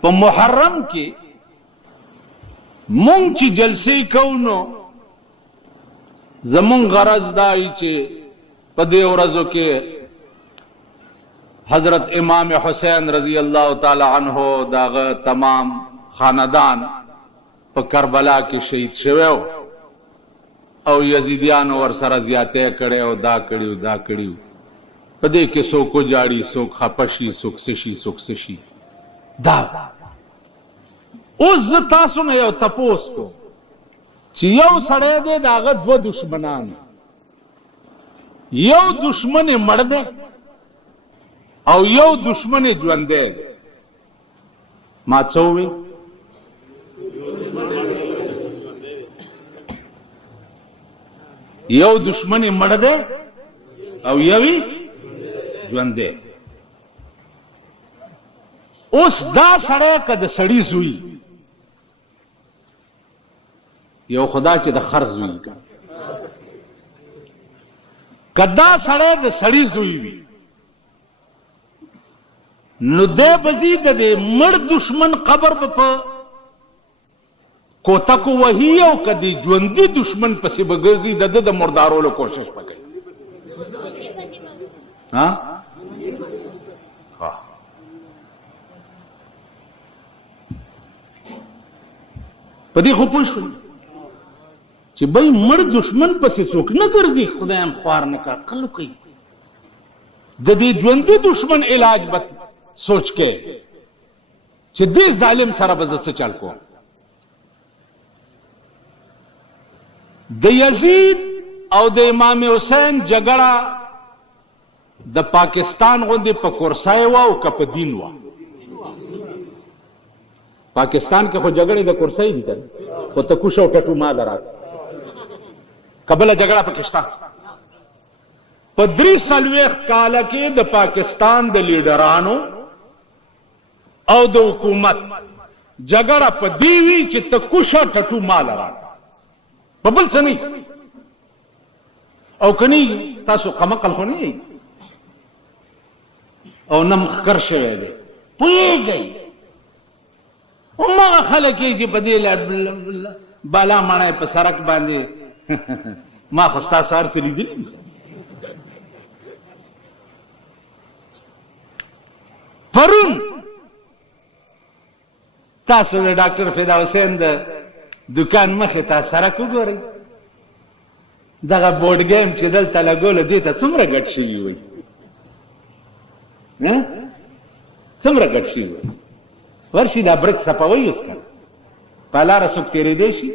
په محرم کې مونږ چې جلسې کوو نو زمونږ غرض دا وي چې په دې ورځو کې حضرت امام حسین رضی اللہ تعالی عنہ داغه تمام خاندان په کربلا کې شهید شوی او یزیدیان ور سره زیاته کړي او دا کړي په دې کې څوک جاړي څوک خپشي څوک سشي دا اوس تاسو نه یو تپوس کو چې یو سړی دی داغه دو دشمنان یو دشمن مړ دی او یو دشمن ژوند دی ما څه وویل یو دشمن مړ دی او یوی ژوند دی اوس دا سړی که د سړي زوی یو خدا چې د خر زوی که دا سړی د سړي زوی وي نو دی بزي د دې مړ دشمن قبر به په کوتکو وهي او که د ژوندي دشمن پسې به ګرځي د ده د مردارولو کوشش به کوي په دې خو پوه شوي چې بل مړ دشمن پسې څوک نه ګرځي خدای هم خوار نه کار خلک کوي د دې ژوندي دشمن علاج به سوچ کې چې دې ظالم سره به زه څه چل کوم د یزید او د امام حسین جګړه د پاکستان غوندې په کورسای وه او که په دین وه پاکستان کې خو جګړې د کورسۍ دي کنه خو تکوش او ټټو مال راځي کبله جګړه پکې شته په 43 کال کې د پاکستان د لیډرانو او د حکومت جګړه په دې وی چې تکوش او ټټو مال راځي په بل څه نه او کني تاسو قمقل خو نه او نم خکر شوی دی پوهېږئ هماغه خلک یې چې په دې بالا ماڼۍ په سړک باندې ما خو ستا سهار څه لیدلي پرون تاسو د ډاکټر فدا حسین د دکان مخې ته سړک وګورئ دغه بورډ ګیم چې دلته لګوله دې ته څومره ګټ شوي وي څومره ګټ شوي وي ورشي دا برک سپوي اوس کنه په لاره څوک تېرېدی شي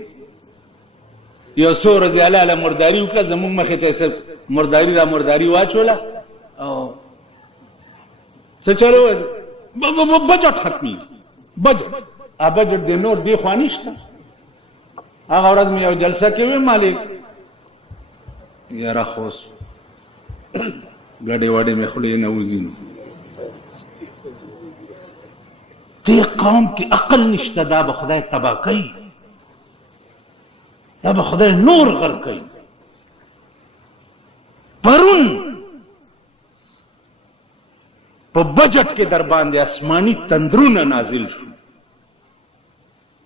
یو څو ورځې هلاله مرداري وکړه زموږ مخې ته یې مرداري را مرداري واچوله او څه چلو بجټ ختمېږي بجټ بجټ دی نور دی خوا نشته هغه ورځ مې یو جلسه کې وی مالک یاره خوس ګډې وډې مې خولې نه وځي نو دې قوم کې عقل نشته دا به خدای تباه کوي دا به خدای نور غر کوي پرون په بجټ کې در باندې آسماني تندرونه نازل شو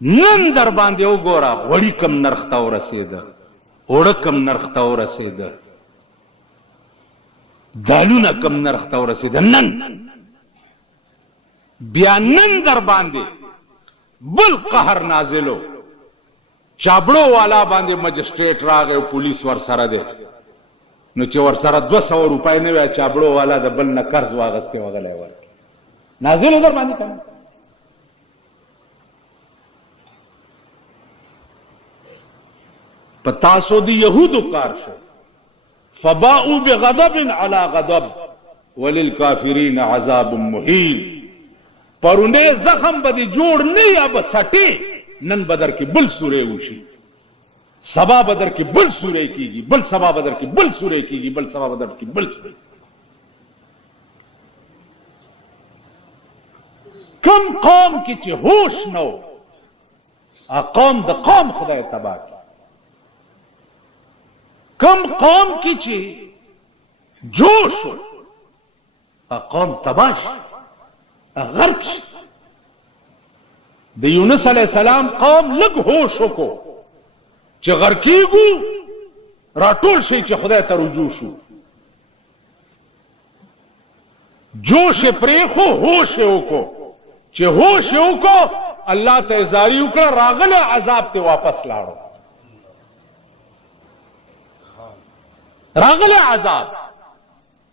نن در باندې وګوره غوړي کم نرخ ته ورسېده اوړه کم نرخ ته ورسېده دالونه کم نرخ ته ورسېده نن بیا نن در باندې بل قهر نازلو چابړو والا باندې مجسټریټ راغی او پولیس ور سره دی نو چې ور سره 200 روپۍ نه وای چابړو والا د بل نه قرض واغستې وغلی ورکړي نازلو در باندې کنه په تاسو د یهودو کار شو فباؤوا بغضب على غضب وللکافرین عذاب مهین پرونه زخم به دې جوړ نه یا به سټې نن بدر کې بل سورې وشي سبا بدر کې بل سورې کېږي بل سبا بدر کې بل سورې کېږي بل سبا بدر کې بل سورې کم قوم کې چې هوش نه و قوم د قوم خدای تباه کړي کم قوم کې چې جوش و قوم تباه شي غرق شي د یونس علیہ السلام قوم لږ هوش وکړو چې غرقېږو راټول شي چې خدای ته رجوع شو. جوش یې پرېښو، هوش یې وکړو. چې هوش یې وکړو الله ته زاری وکړه، راغلی عذاب ته واپس لاړو. راغلی عذاب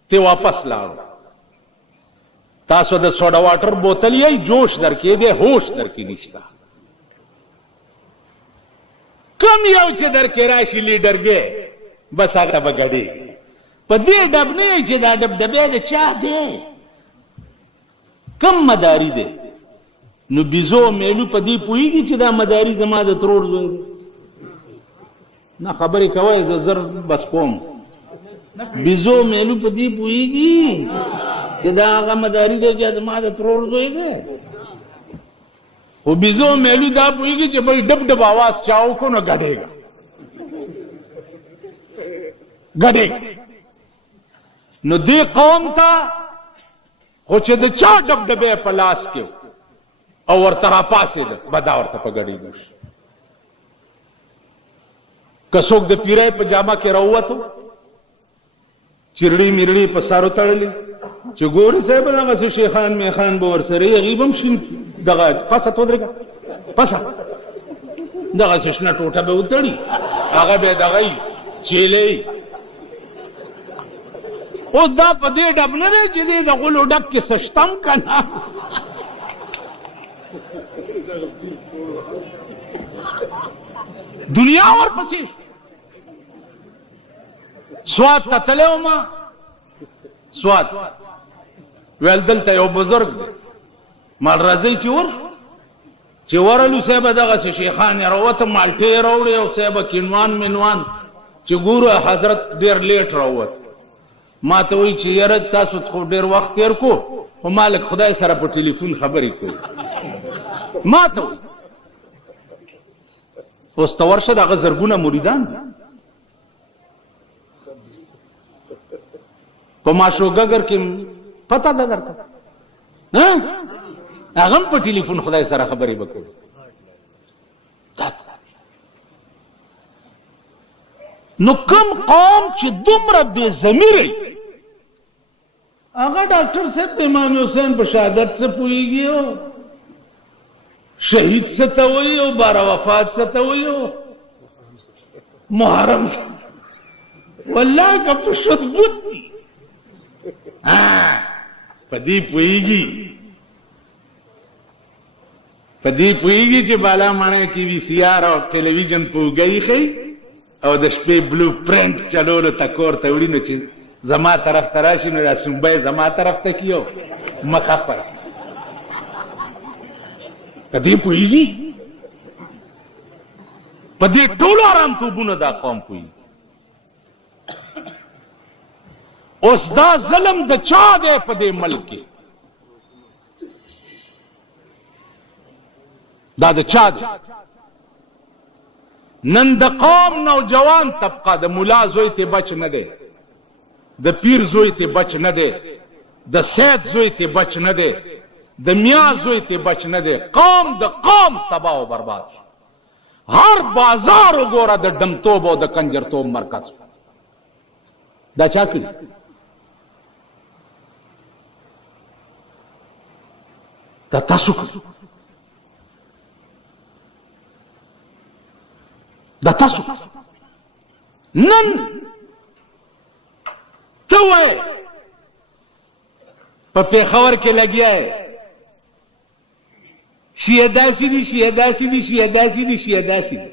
ته واپس لاړو. تاسو د سوډا واټر بوتل یې جوش درکې دی، هوش درکې نشته. کم یو چې درکې راشي لیډرګې بس هغه به ګډېږي. په دې ډب نه چې دا ډبډبې د چا دی، کم مداري دی. نو بیزو میلو په دې پوهېږي چې دا مداري زما د ترور زوی دی؟ نه خبرې کوئ، زه زر بس کوم. بیزو میلو په دې پوهېږي چې دا هغه مداري دی چې زما د ترور زوی دی؟ خو بیزو میلو دا پوهېږي چې بھئی ډب ډب آواز چا وکړو نو ګډېږه ګډېږه. نو دې قوم ته خو چې د چا ډبډبې په لاس کې او ورته راپاڅېده بدا ورته په ګډېږه. که څوک د پیرۍ په جامه کې راووتو، چرړي میرړي په سارو تړلي، چې ګوري صاحب دغسې شیخان میخان به ورسره یي، هغوی به هم شین دغه پسه ته ودرېږه پسه دغسې شنه ټوټه به وتړي، هغه به یې دغه یي چیلې. اوس دا په دې ډب نه دی چې دې د غلو ډب کې څه شته هم که نه. دنیا ورپسې سوات ته تللی وم. سوات ویل دلته یو بزرګ دی، مال راځئ چې ورشو. چې ورلو صاحبه دغسې شیخان یې راووته، مالټې یې راوړې او صاحبه کینوان مینوان. چې ګورو حضرت ډېر لیټ راووت. ما ته وایي چې یاره تاسو خو ډېر وخت تېر کو، خو مالک خدای سره په ټلیفون خبرې کوي. ما ته وایي اوس ته ورشه، د هغه زرګونه مریدان دي. په ماشوګګر کې پته ده درته، هغه هم په ټلیفون خدای سره خبرې به کوي. نو کوم قوم چې دومره بې ضمیره، هغه ډاکټر صاحب د امام حسین په شهادت څه پوهېږي، او شهید څه ته وایي، او باره وفات څه ته وایي، او محرم والله که په شد بود دي په دې پوهېږي، په دې پوهېږي چې بالا ماڼۍ کې وي سی آر او ټلویزیون په اوږه ایښی او د شپې بلو پرنټ چلولو ته کور ته وړي، نو چې زما طرف ته راشي نو دا سومبی زما طرف ته کي او مخه خپله. په دې پوهېږي، په دې ټولو ارامتوبونو دا قوم پوهېږي. اوس دا ظلم د چا دی په دې ملک کې؟ دا د چا دی؟ نن د قوم نوجوان طبقه د ملا زوی ته بچ نه دی، د پیر زوی ته بچ نه دی، د سید زوی ته بچ نه دی، د میا زوی ته بچ نه دی. قوم د قوم تباہ و برباد. هر بازار وګوره د ډمتوب او د کنجرتوب مرکز. دا چا کړي؟ دا تاسو کړي، دا تاسو. نن ته وایې په پېښور کې لګیا یې، شیعه داسې دي، شیعه داسې دي، شیعه داسې دي، شیعه داسې دي.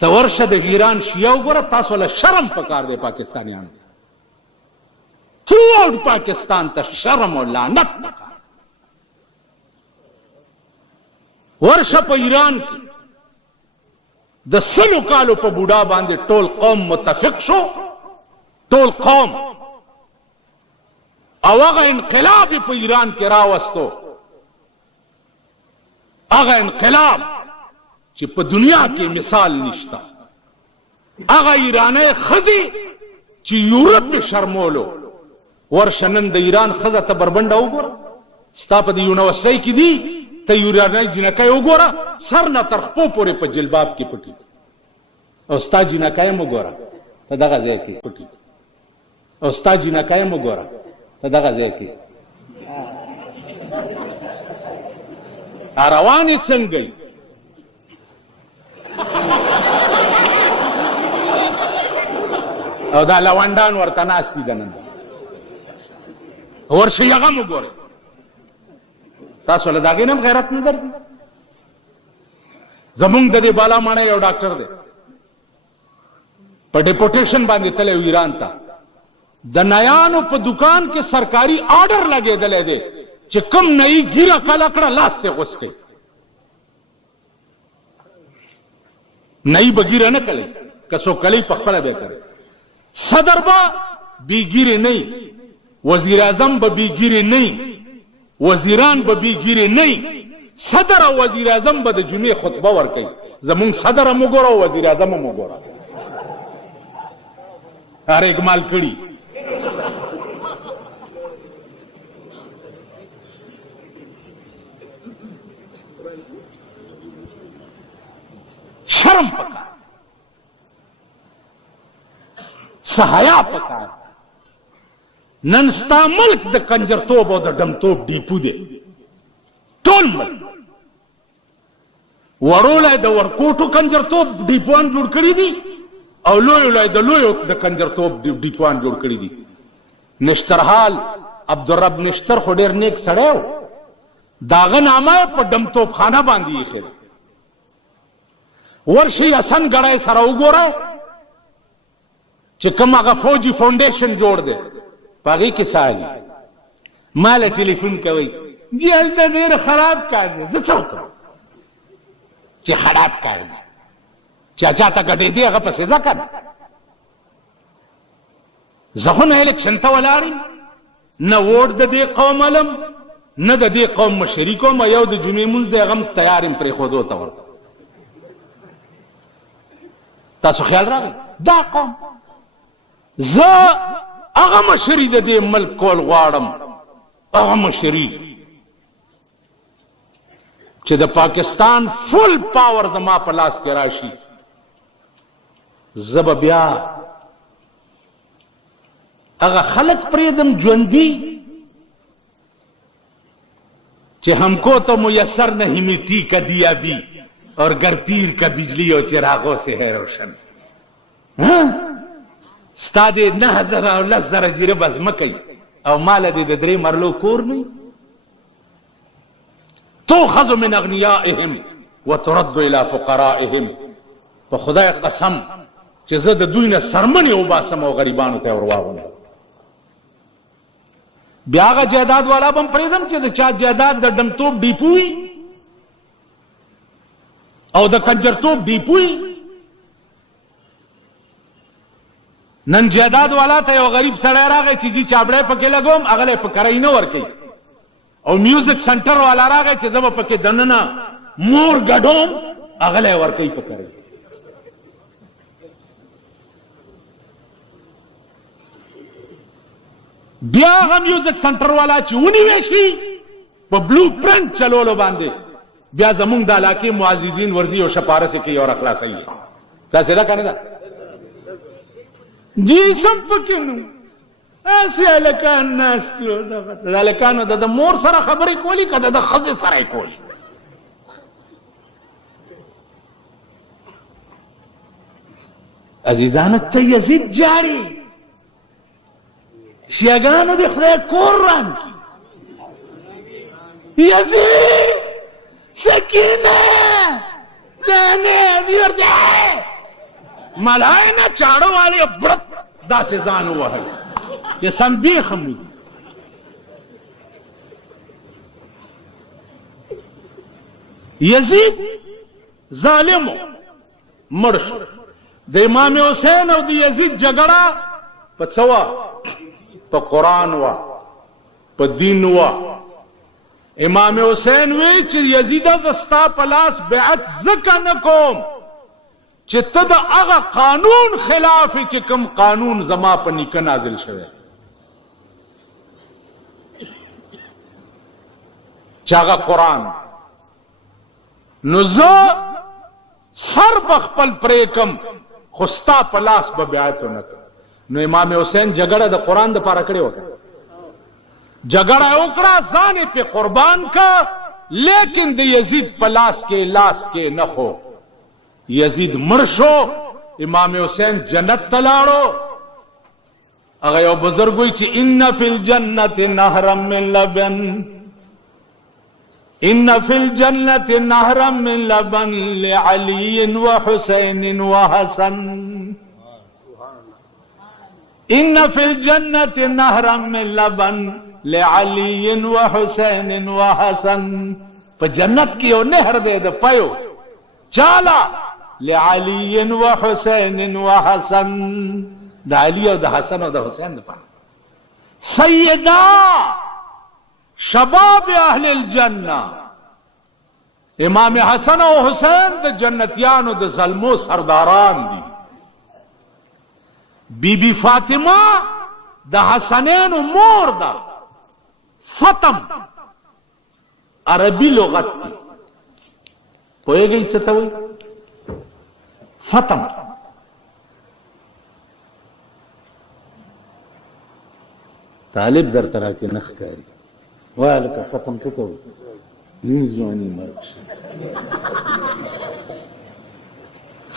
ته ورشه د ایران شیعه وګوره، تاسو له شرم پکار دی پاکستانیانو. ټول پاکستان ته شرم او لعنت پکار. ورشه په ایران کې د 100 کالو په بوډا باندې ټول قوم متفق شو، ټول قوم، او هغه انقلاب په ایران کې راوستو، هغه انقلاب چې په دنیا کې مثال نشته. هغه ایرانی ښځې چې یورپ یې شرمولو، ورشه نن د ایران ښځه ته بربنډه وګوره، ستا په د یونیورسټۍ کې دي، ته یوراني جنکۍ وګوره سر نه تر خپو پورې په جلباب کې پټي او ستا جنکۍ م وګوره ته دغه ځای کې پټي او ستا جنکۍ م وګوره ته دغه ځای کې روانې څنګه او دا لونډان ورته ناست دي دننه ورشئ هغه م وګورئ تاسو له د هغې نه هم غیرت نه درځي زمونږ د دې بالا ماڼۍ یو ډاکټر دی په ډیپوټیشن باندې تللی و ایران ته د نیانو په دکان کې سرکاري آرډر لګېدلی دی چې کوم نئی ګیره کله کړه لاس ته غوڅ کړي نئی به ګیره نه کړي که څوک کړي په خپله به کوي صدر به بې ګیرې نه وزیر اعظم به بې ګیرې نه وزیران به بې ګیرې نه صدر او وزیر اعظم به د جمعې خطبه ورکوي زمونږ صدر هم وګوره او وزیر اعظم هم وګوره هر اکمال کړي شرم پکار سحیا پکار نن ستا ملک د کنجرتوب او د ډمتوب ډیپو دی ټول ملک وړولی د ورکوټو کنجرتوب ډیپوان جوړ کړي دي او لوی د لویو د کنجرتوب ډیپوان جوړ کړي دي نشترحال عبدالرب نشتر خو ډېر نیک سړی و د هغه نامه یې په ډمتوب خانه باندې ایښې ده ورشئ حسن ګړی سره وګوره چې کوم هغه فوجي فاونډیشن جوړ دی په هغې کې سالي ما له ټلیفون کوئ جی هلته ډېر خراب کار دی زه څه وکړم چې خراب کار دی چا چاته ګډېدې هغه پسې ځه که نه زه خو نه الیکشن ته ولاړ یم نه ووټ د دې قوم علم نه د دې قوم مشري کوم یو د جمعې مونځ دی هغه هم تیار یم پرېښودو ته ورته تاسو خیال راغی دا قوم زه هغه مشري د دې ملک کول غواړم هغه مشري چې د پاکستان فل پاور زما په لاس کې راشي زه به بیا هغه خلک پرېږدم ژوندي چې हमको तो मुयस्सर नहीं मिट्टी का दिया भी और गर पीर का बिजली और चिरागों से है रोशन ستا دې 9000 او 10000 جیره بس مکئ او مال دې د 3 مرلو کور نه تؤخذ من اغنیائهم وترد الى فقرائهم په خدای قسم چې زه د دوی نه سرمنې وباسم او غریبانو ته ورواغلم بیا هغه جایداد والا به هم پرېږدم چې د چا جایداد د ډمتوب ډیپو وي او د کنجرتوب ډیپو وي نن جایداد والا ته یو غریب سړی راغی چې جی چابړی پکې لګوم هغه له په کرایي نه ورکوي او میوزک سنټر والا راغی چې زه به پکې دننه مور ګډوم هغه له ورکوي په کرایي بیا هغه میوزک سنټر والا چې ونیوی شي په بلو پرنټ چلولو باندې بیا زمونږ د علاقې معززین ورځي او شپارسې کوي او اخلاصوي داسې ده که نه ده جی سم پکې نو اسې هلکان ناست وو د هلکانو د مور سره خبرې کولې که د ښځې سره یې کولې عزیزانو ته یزید جاړي شیعګانو د خدای کور ران کړي یزید سکینه دانې ورته ملای نه چاړه والے برت داسې ځان ووهل چې سنبیخ هم وي یزید ظالمو مړ شو د امام حسین او د یزید جګړه په څه وه په قرآن وه په دین وه امام حسین وی چې یزیده زه ستا په لاس بیعت ځکه نه کوم چې ته د هغه قانون خلاف چې کوم قانون زما په نیکه نازل شوی چې هغه قرآن نو زه سر بخپل پریکم خستا پلاس به بیعت نه. نو امام حسین جګړه د قران د پاره کړې وکړه، جګړه وکړه ځان په قربان کا، لیکن د یزید پلاس کې لاس کې نه خو یزید مړ شو، امام حسین جنت تلاړو. هغه یو بزرګ وی چې ان فی الجنت نهرا من لبن، ان فی الجنت نهرا من لبن لعلی وحسین وحسن، ان فی الجنت نهرا من لبن لعلی وحسین وحسن. په جنت کې یو نهر دی د پيو چالا لعلی وحسین وحسن، د علی او د حسن او د حسین لپاره. سیدا شباب اهل الجنه، امام حسن او حسین د جنتیانو د زلمو سرداران دي. بی بی فاطمه د حسنین مور ده. فتم عربی لغت کی پوهیږئ څه ته وایي؟ فتم طالب در طرح کې نخ کاری وایي لکه فتم څه ته وایي؟ نیز ځواني مرګ شي.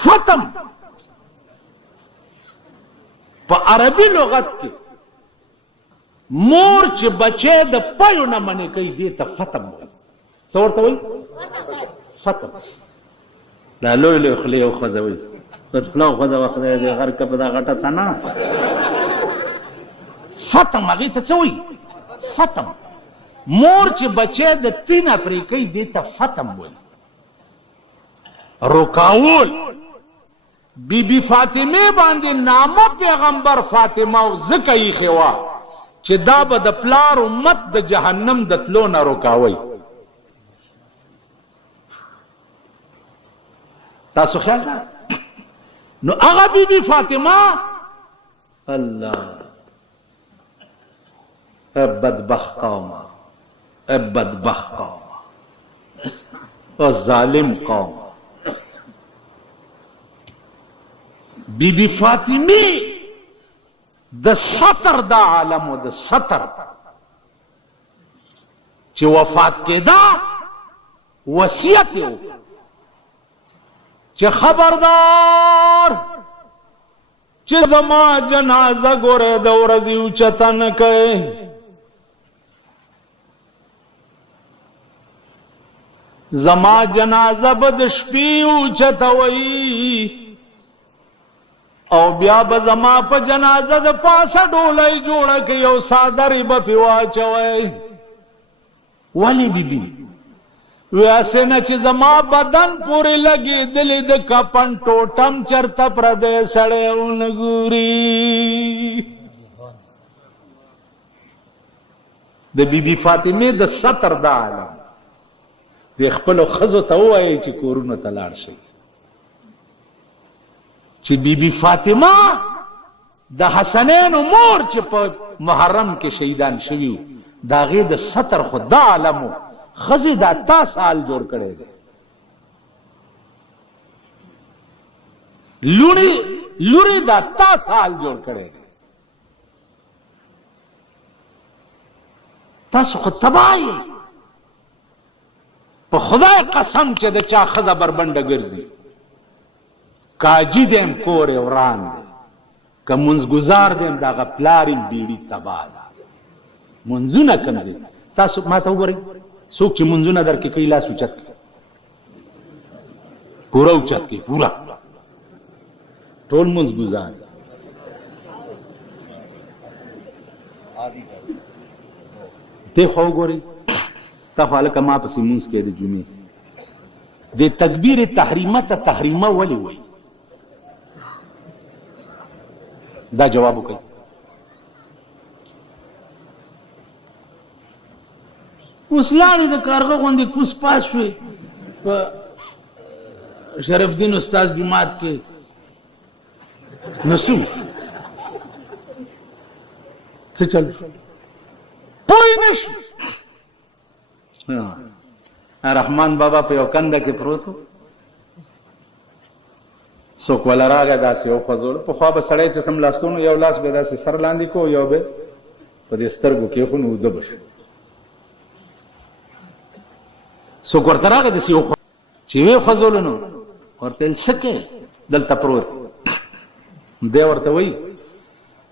فتم په عربي لغت کې مور چې بچې د پيو نه منې کوي دې ته فتم وایي. څه ورته وایي؟ فتم. دا لوی لوی خولې او ښځه وایي خوله او ښځه خدای دې غر که په دا غټه تنه. فتم هغې ته څه وایي؟ فتم. مور چې بچې د تینه پرې کوي دې ته فتم وایي. رکاول بی بی فاطمه باندې نامه پیغمبر فاطمه او ځکه ایښې وه چې دا به د پلار امت د جهنم د تلو نه روکاوی. تاسو خیال نه نو هغه بی بی فاطمه الله بدبخت قومه، بدبخت قومه او ظالم قومه. بی بی فاطمه د سطر دا عالم و د سطر چې وفات کېدا وصیت یې چې خبردار چې زما جنازه ګوره د ورځې اوچته نه کوي. زما جنازه به د شپې اوچته وي او بیا به زما په جنازه د پاسه ډولۍ جوړه کړي او څادرې به پې واچوئ. ولې بیبي وی اسې نه چې زما بدن پورې لګېدلې د کفن ټوټم چرته پردی سړی ونه ګوري. د بیبي فاطمې د سطر دا عالم د خپلو ښځو ته ووایئ چې کورونو ته لاړ شئ چې بیبي فاطمه د حسنینو مور چې په محرم کې شهیدان شوي وو د هغې د سطر خو دا عالم و. ښځې دا تا سال جوړ کړی دی. لورې دا تا سال جوړ کړی دی. تاسو خو تباه یې. په خدای قسم چې د چا ښځه بربنډه ګرځي کاجی دیم کور وران دی که منځګزار دیم د هغه پلار یې بیړي تباه ده. منځونه کم دي. تاسو ما ته وګورئ څوک چې منځونه در کې کوي لاس اوچت کړي پوره اوچت کړي پوره ټول منځګزار. ته خو وګورئ تا خو هلکه ما پسې مونځ کوي د جمعې د تکبیر تحریمه ته تحریمه ولې وایي؟ دا جواب وکړئ. اوس لاړې د کارغه غوندې کوس پاس شوې په شرف الدین استاد جماعت کې نسو څه چل پوه نه شي. رحمان بابا په یو کنده کې پروت و، څوک ولا راغی داسې وخوځولو. پخوا به سړی چې سم لاستونو یو لاس به داسې سر لاندې کو، یو به په دې سترګو کېښو نو اوده به شو. څوک ورته راغی داسې چې ویې خوځولو نو ورته ویل څه کې دلته پروت. دی ورته وایي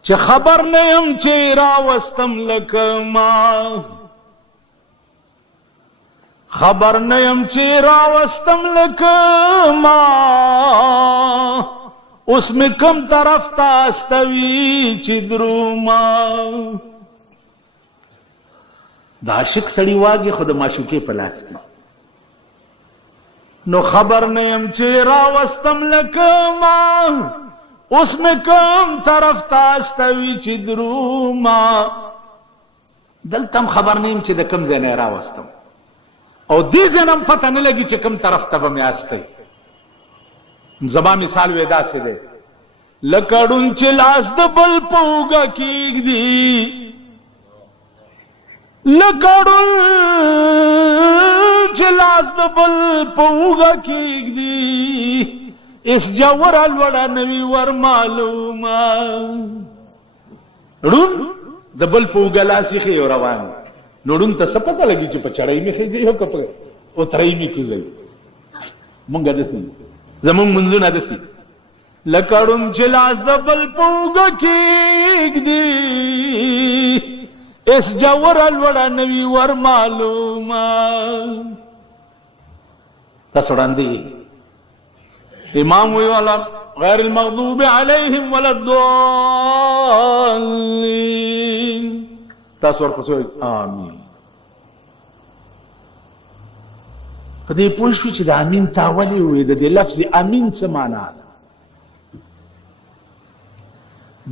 چې خبر نه یم چې راوستم لکه ما، خبر نه یم چې راوستم لکه ما، اوس مې کم طرف ته استوي چې دروما. د عاشق سړي واګي خو د معشوقې په لاس کې، نو خبر نه یم چې راوستم لکه ما، اوس مې کم طرف ته استوي چې دروما. دلته هم خبر نه یم چې د کم ځای نه راوستم، او دې ځای نه هم پته نه لګي چې کم طرف ته به مې استوي. زما مثال وې داسې دی لکه ړوند چې لاس د بل په اوږه کېږدي، لکه ړوند چې لاس د بل په اوږه کېږدي، اس جوره لوړه نوي ور معلومه. ړوند د بل په اوږه لاس ایښی او روان، نو ړوند ته څه پته لګي چې په چړۍ مې خېږي او که په اترۍ مې کوزوي. مونږ داسې زمونږ منځونه داسې لکه ړوند چې لاس د بل په اوږه کېږدي، اس جوره لوړه نوي ور معلومه. تاسو وړاندې امام وی والا غیر المغضوب علیہم ولا الضالین. تاسو ورپسې آمین. په دې پوه شو چې د امین تا ولې ووایي، د دې لفظ امین څه معنا ده.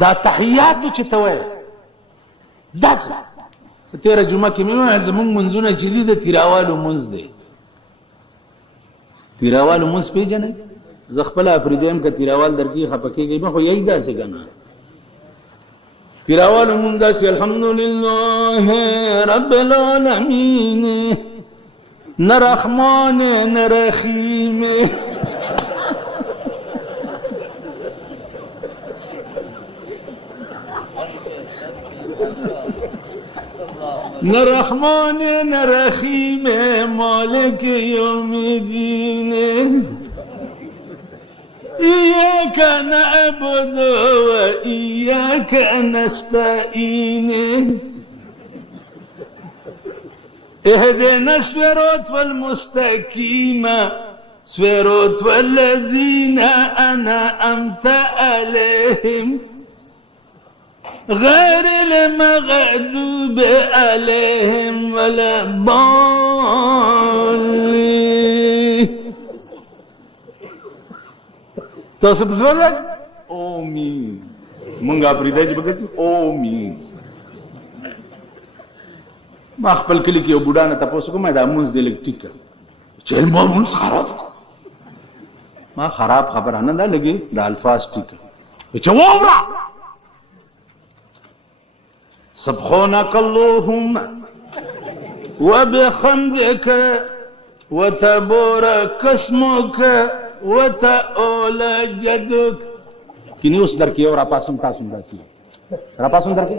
دا تحیاتو چې ته وایې دا څه. په تېره جمعه کې مې وویل زمونږ منځونه چې دي د تیراوالو منځ دی. تیراوالو منځ پېژنئ؟ زه خپله افریدی یم که تیراوال درکې خفه کېږئ مه، خو یی داسې که نه. تیراوالو مونږ داسې الحمدلله رب العالمین، نه رحمان نه رحیم، نه رحمان نه رحیم، مالک یوم الدین، إياك نعبد وإياك نستعين، اهدنا الصراط المستقيم صراط الذين أنعمت عليهم غير المغضوب عليهم ولا الضالين. تاسو په ځواب اومین مونږه پرېدای چې بګتی اومین. ما خپل کلی کې یو بوډا نه تاسو کومه دا مونږ د الکتریک چې مونږ خراب ما خراب خبره نه ده لګي د الفاظ ټیک چې وورا سبحانك اللهم وبحمدك وتبارك اسمك وتعالى جدك. کینی اوس درکې او را پاسم تاسو درکې را پاسم درکې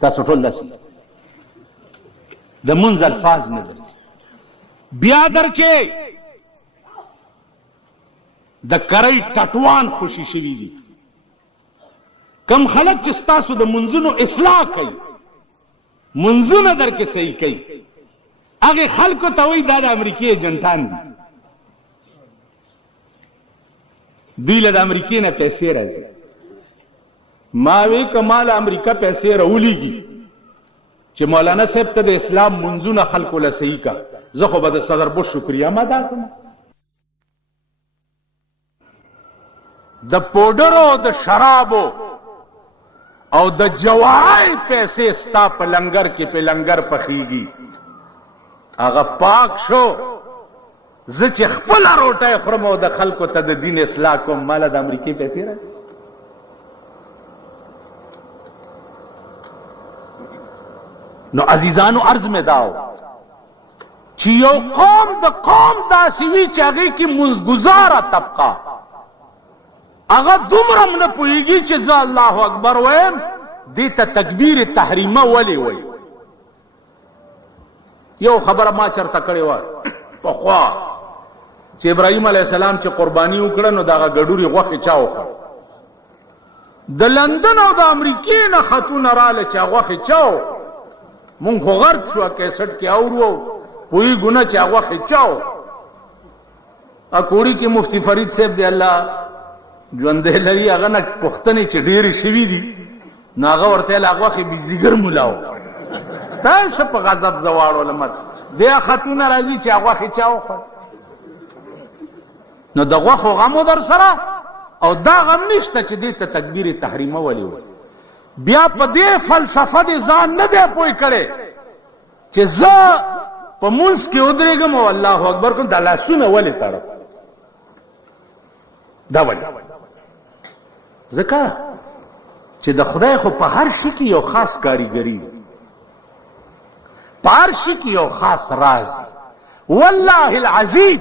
تاسو ټول داسې د منځ الفاظ نه درځي. بیا درکې د کرۍ ټټوان خوشي شوي دي. کم خلک چې ستاسو د منځونو اصلاح کوي، منځونه درکې صحیح کوي، هغې خلکو ته وایي دا د امریکې ایجنټان دي. دوی له د امریکې نه پیسې راځي. ما وی که ما له امریکا پیسې راولیږي چې مولانا صاحب ته د اسلام منځونه خلکو له صحیح کا، زه خو به د صدر بوش شکریه ما ادا کړم. د پوډرو د شرابو او د جوارای پیسې ستا په لنګر کې په لنګر پخیږي، هغه پاک شو. زه چې خپله روټۍ خورم او د خلکو ته د دین اصلاح کوم، ماله د امریکې پیسې راځي. نو عزیزانو عرض مې داو چې یو قوم د قوم داسې وي چې هغې کې منځګزاره طبقه هغه دومره هم نه پوهېږي چې زه الله اکبر وایم دې ته تکبیر تحریمه ولې وایي. یو خبره ما چرته کړې وه پخوا چې ابراهیم علیه السلام چې قرباني وکړه نو د هغه ګډورې غوښې چا وخوړ. د لندن او د امریکې نه خطونه راله چې هغه غوښې چا وخوړ. مونږ خو غرق شو کیسټ کې اورو پوهېږو نه چې هغه غوښې چا وخوړ. اکوړي کې مفتی فرید صاحب دی الله ژوندی لري هغه نه پوښتنې چې ډېرې شوي دي نو هغه ورته ویل هغه غوښې بجلیګر مولا و. تاسو په غضب زه واړولم دې خطونه راځي چې هغه غوښې چا وخوړ. نو د غوښو غم در سره او دا غم نشته چې دې ته تکبیر تحریمه ولې وایي. بیا په دې فلسفه دې ځان نه دی پوه کړی چې زه په مونځ کې ودرېږم او الله اکبر کوم دا لاسونه ولې تړم. دا ولې ځکه چې د خدای خو په هر شي کې یو خاص کاریګري وي، په هر شي کې یو خاص راز. والله العظیم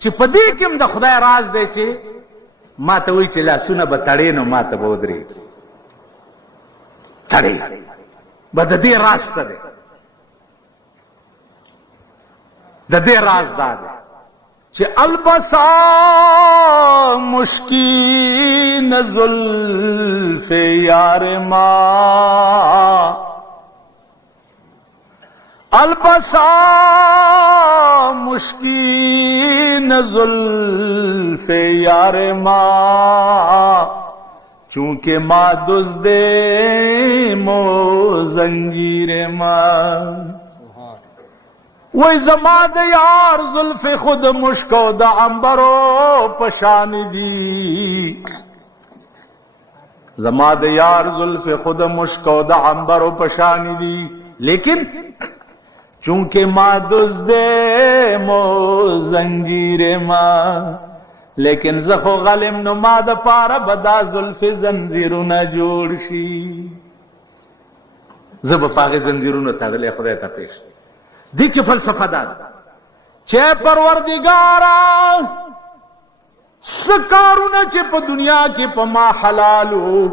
چې په دې کې هم د خدای راز دی چې ما ته وایي چې لاسونه به تړې نو ما ته به ودرېږي تړې به د دې راز څه دی؟ د دې راز دا دی چې البسا مشکین زلف یار ما البسا مشکین زلف یار ما چونکہ ما دزد مو زنجیر ما. وی زما د یار زلف خود مشکو د عنبرو پشان دی، زما د یار زلف خود مشکو د عنبرو پشان دی، لیکن چونکہ ما دزد مو زنجیر ما، لیکن زخو غلم نو ما د پاره بدا زلف زنجیرونه جوړ شي. زب پاغه زنجیرونه تړلې خدای ته پیش دی کې فلسفه ده چې پروردګارا سکارونه چې په دنیا کې په ما حلالو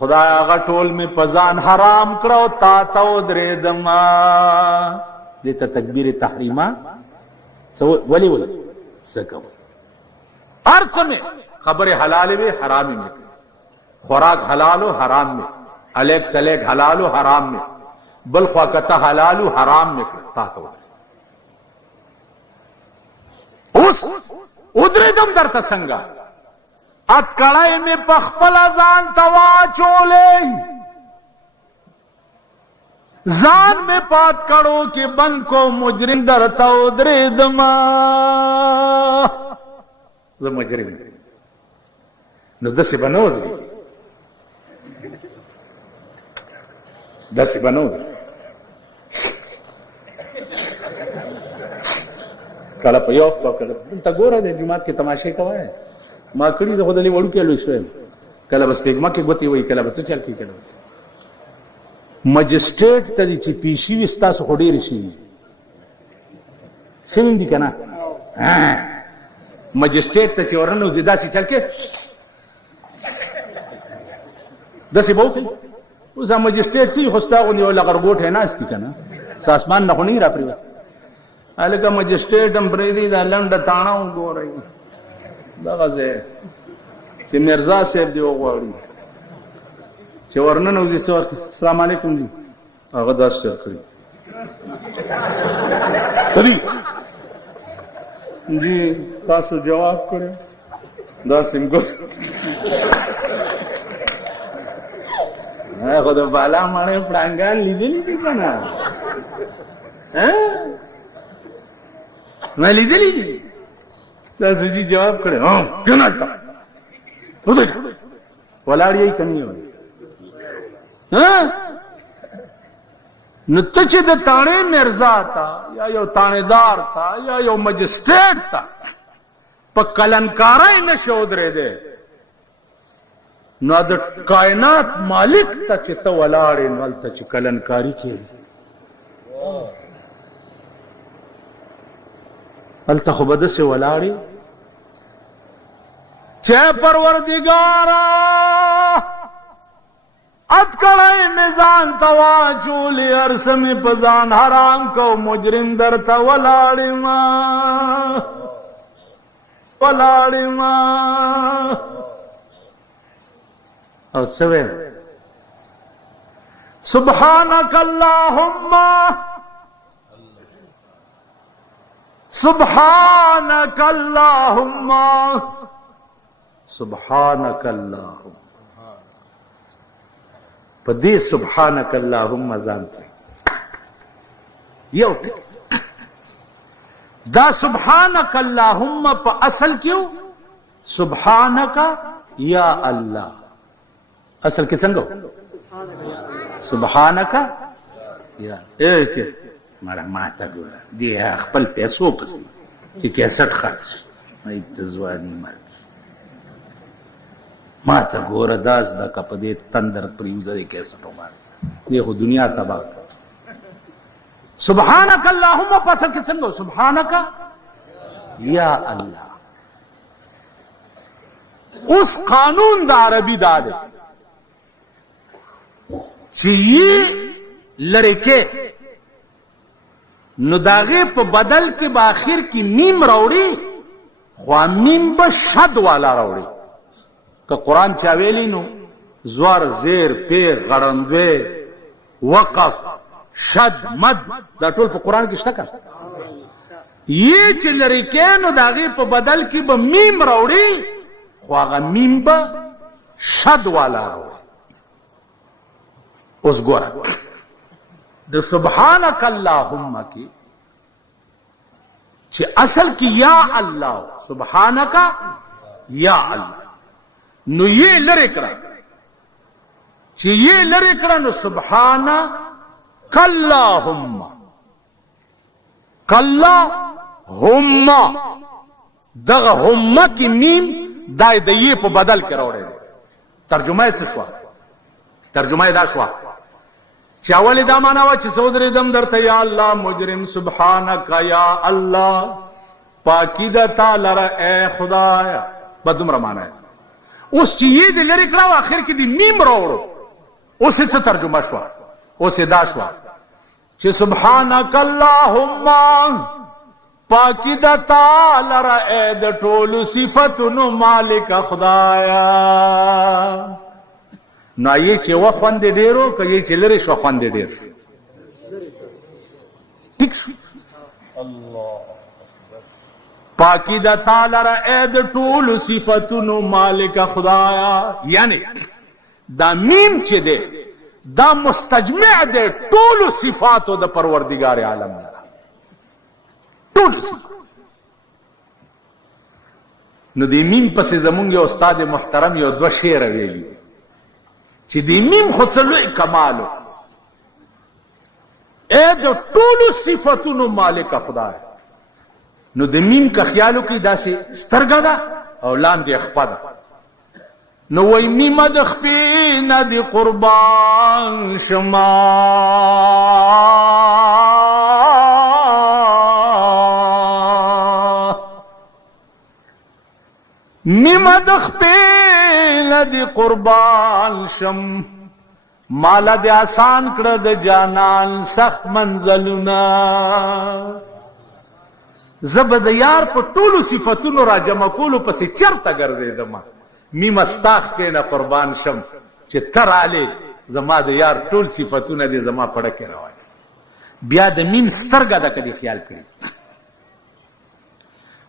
خدای هغه ټول می پزان حرام کړو تا ته ودرېدم. دې ته تکبیر تحریمه ولی سکو هر څه مې خبره حلال وي حرام مې خوراک حلال او حرام مې الیک سلیک حلال او حرام مې بل خوا کته حلال او حرام مې تا ته اوس ودرېدم درته څنګه اتکړای مې پخپل ځان توا چولې ځان مې پات کړو کې بند کو مجرم درته ودرېدم. زه مجرم نو داسې به نه ودرېږي داسې به نه ودرېږي. کله په یو وخت کله دلته ګوره د جومات کې تماشې کوی ما کړي زه خو دلې وړوکی لوی شوی کله به سپېږمه کې ګوتې وایي کله به څه چل کړي کله مجسټریټ ته دي چې پیشي وي ستاسو خو ډېرې شوي شوي دي که نه مجسټریټ ته چې ورننوځي داسې چل کې داسې به وکړي. اوس مجسټریټ چې خو ستا غوندې یو لغرګوټی ناست دي که نه ساسمان نه خو نه یې را پرېوت هلکه مجسټریټ هم پرېږدي دا لنډه تاڼه وګورئ دغه ځای چې مرزا صاحب دې وغواړي چې ورننوځي څه وخت السلام علیکم جی هغه داسې چل کړي کدي جی تاسو جواب کړی داسې م ګوت خو د بالا مړی پړانګان لیدلي دي که نه ما لیدلي دي تاسو جی جواب کړی کېنه هلته ولاړ یې که نه نو ته چې د تاڼې مرزا تا یا یو تاڼېدار تا یا یو مجسټریټ تا په کلنکارۍ نشې ودرېدی نو د کائنات مالک ته چې ته ولاړې نو هلته چې کلنکاري کوي هلته خو به داسې ولاړې چې پروردګاره اتکړی مې ځان ته واچولې هر څه مې په ځان حرام کو مجرم درته ولاړېما او څه وې سبحانك اللهم سبحانك اللهم سبحانك اللهم په دې سبحانك اللهم ځان ته یو دا سبحانك اللهم په اصل کیو سبحانك یا الله اصل کې څنګه سبحانك یا کې مړه ماته ګوره دی خپل پیسو پسې چې کیسټ خرڅ مې تزوانی مر ماته ګوره داس د کپدې تندر پریوزه کیسټ ومر دی خو دنیا تباہ سبحانك اللهم پس کې څنګه سبحانك یا الله اوس قانون د عربي دا دی چې یې لری کې نو داغه په بدل کې په اخر کې میم راوړي خو میم به شد والا راوړي که قران چا ویلی نو زوار زیر پیر غړندوي وقف شد مد دا ټول په قران کې شته کا یې چې لری کې نو داغه په بدل کې به میم راوړي خو هغه میم به شد والا راوړي اوس ګوره د سبحانك اللهم کی چې اصل کی یا الله سبحانك یا الله نو یہ لری کړه چې یہ لری کړه نو سبحانك اللهم کلا هم دغه هم کی میم دای د یہ په بدل کې راوړی ترجمه یې څه شو ترجمه یې دا شو چې اول دا معنا و چې سودري دم درته یا الله مجرم سبحانك یا الله پاکی د تعالی را اے خدایا بدومره معنا اوس چې یې د لری کړه اخر کې د میم راوړو اوس څه ترجمه شو اوس دا شو چې سبحانك اللهم پاکی د تعالی را اے د ټولو صفاتونو مالک خدایا نو یې چې وخوند ډیرو کوي چې لري شو خوند ډیر ټیک شو الله پاکی د تعالی را اې د ټول صفاتونو مالک خدایا یعنی دا میم چې ده دا مستجمع ده ټول صفاتو د پروردگار عالم ټول صفات نو دې میم پسې زمونږ یو استاد محترم یو دوه شعر ویلي چې دې میم خو څه لوی کمالو اے د ټولو صفاتونو مالک خدای نو د میم کا خیالو کې داسې سترګه ده او لاندې خپه ده نو وای میم د خپې نه د قربان شما میم د خپې نه د قربان شم مالا د آسان کړه د جانان سخت منزلونه زب د یار په ټولو صفاتونو را جمع کولو پسې چرته ګرځېدم میم استاخ کې نه قربان شم چې تر علي زما د یار ټول صفاتونه دې زما پړه کې راوړي بیا د میم سترګه د کدي خیال کړی